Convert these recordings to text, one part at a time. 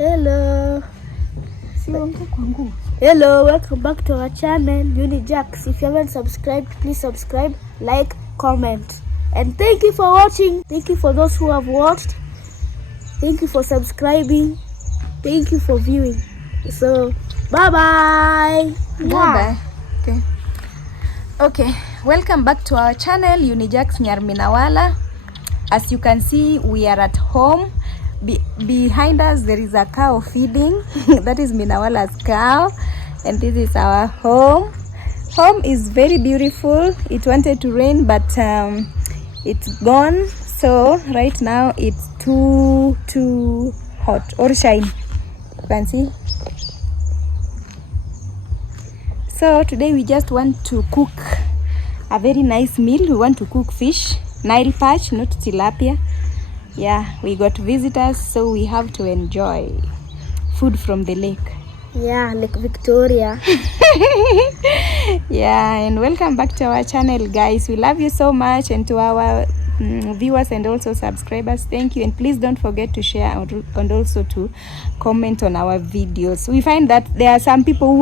Hello. Hello, welcome back to our channel, Unijax. If you haven't subscribed, please subscribe, like, comment. And thank you for watching. Thank you for those who have watched. Thank you for subscribing. Thank you for viewing. So, bye-bye. Bye-bye. Okay, welcome back to our channel, Unijax Nyarminawala. As you can see, we are at home. Behind us there is a cow feeding. That is Minawala's cow, and this is our home. Home is very beautiful. It wanted to rain, but it's gone. So right now it's too hot or shine. You can see. So today we just want to cook a very nice meal. We want to cook fish, Nile perch, not tilapia. Yeah, we got visitors, so we have to enjoy food from the lake. Yeah, Lake Victoria. Yeah, and welcome back to our channel, guys. We love you so much, and to our viewers and also subscribers, thank you. And please don't forget to share and also to comment on our videos. We find that there are some people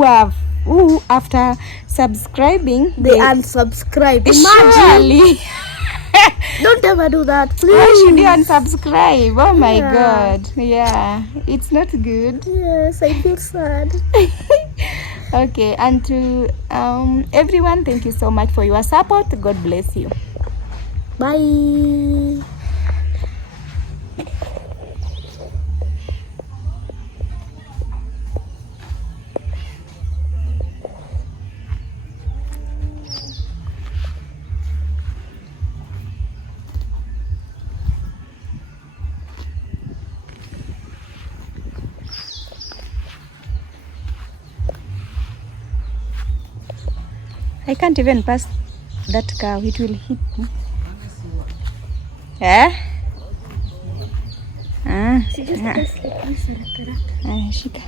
who after subscribing they unsubscribe. Imagine. Don't ever do that, please. Why should you unsubscribe? Oh my God. Yeah, it's not good. Yes, I feel sad. Okay, and to everyone, thank you so much for your support. God bless you. Bye. I can't even pass that cow. It will hit me. Eh? Shika.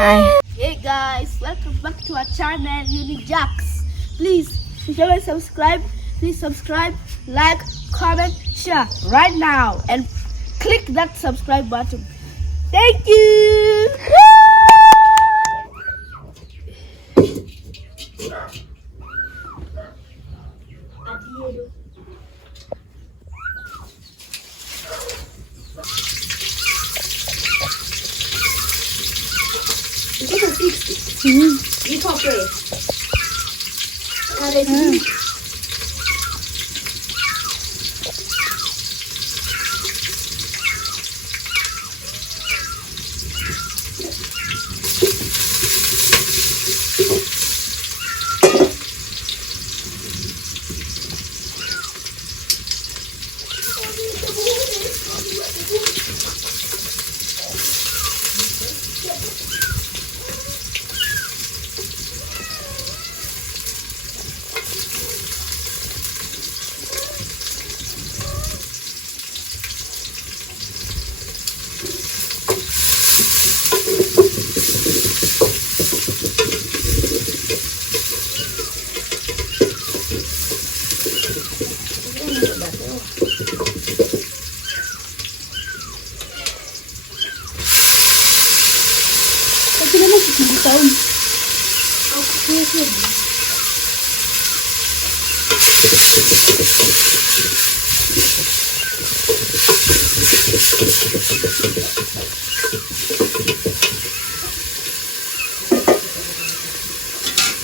Hi. Hey guys, welcome back to our channel, Unijax. Please, if you haven't subscribed, please subscribe, like, comment, share right now, and click that subscribe button. Thank you. It's okay.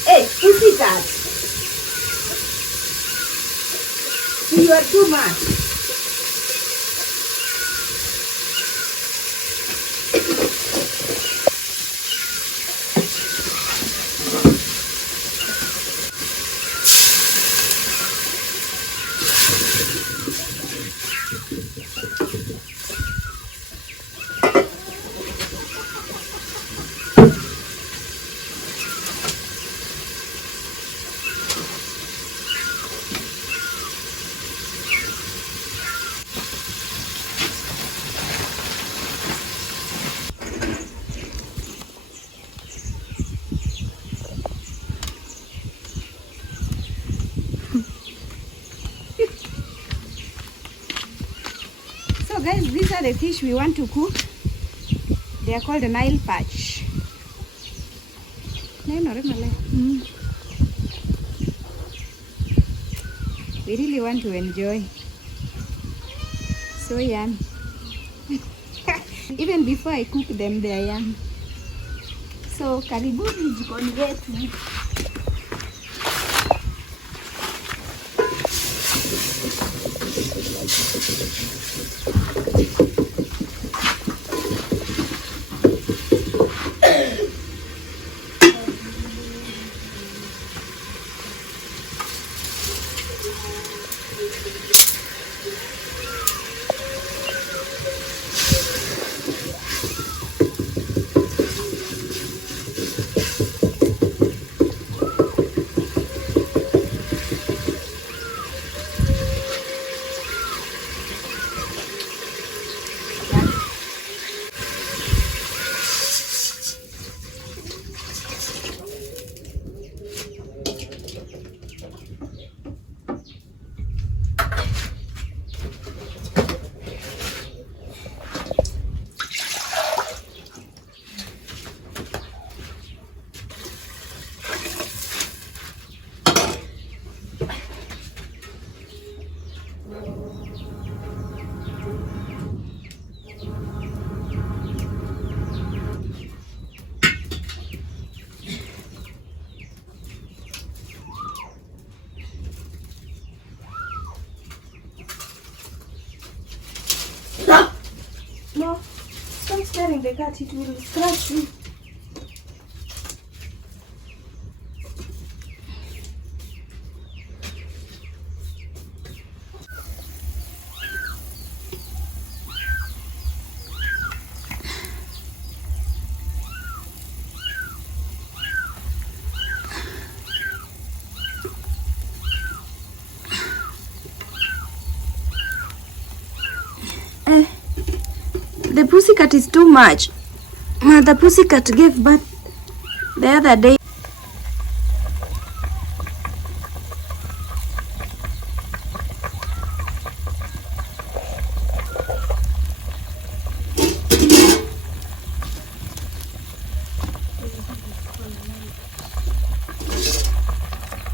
Hey, who is that? You are too much. guys, these are the fish we want to cook. They are called the Nile Perch. We really want to enjoy. So yummy. Even before I cook them, they are young. So karibuni jikoni letu. No, stop staring the cat, it will scratch you. The pussycat is too much. Mother pussycat gave birth the other day.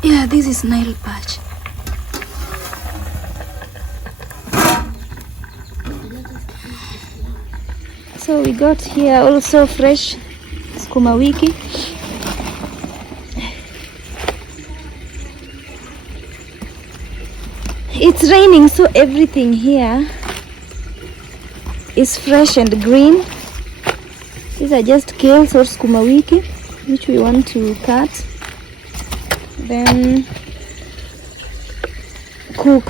Yeah, this is Nile Perch. So we got here also fresh sukuma wiki. It's raining, so everything here is fresh and green. These are just kales or sukuma wiki, which we want to cut, then cook.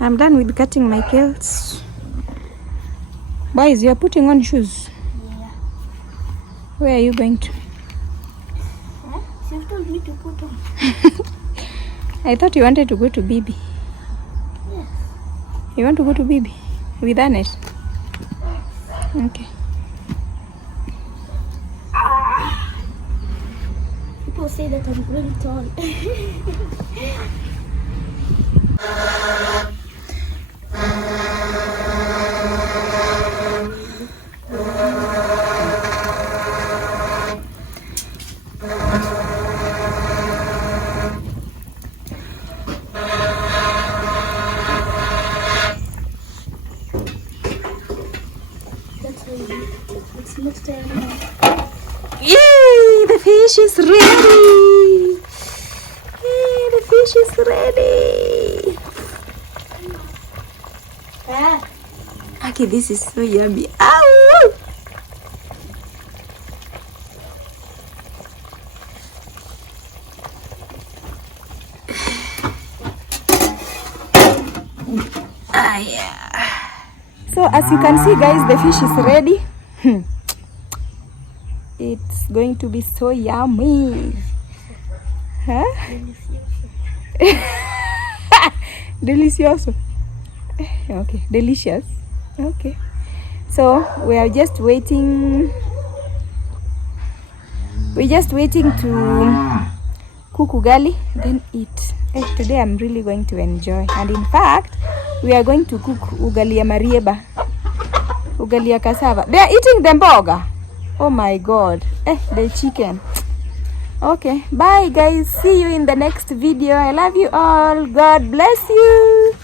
I'm done with cutting my kales. Boys, you are putting on shoes. Yeah. Where are you going to? Huh? She told me to put on. I thought you wanted to go to Bibi. Yes. You want to go to Bibi with Annette? Okay. People say that I'm growing tall. That's why it's next time now. Yay! The fish is ready! Yay! The fish is ready! Ah. Okay, this is so yummy. Ow! Ah, yeah. So as you can see, guys, the fish is ready. It's going to be so yummy. Huh? Delicioso. Okay, delicious. Okay. So we are just waiting. We're just waiting to cook ugali, then eat. Today I'm really going to enjoy. And in fact, we are going to cook ugali ya marieba. Ugali ya cassava. They are eating the mboga. Oh my God. The chicken. Okay. Bye guys. See you in the next video. I love you all. God bless you.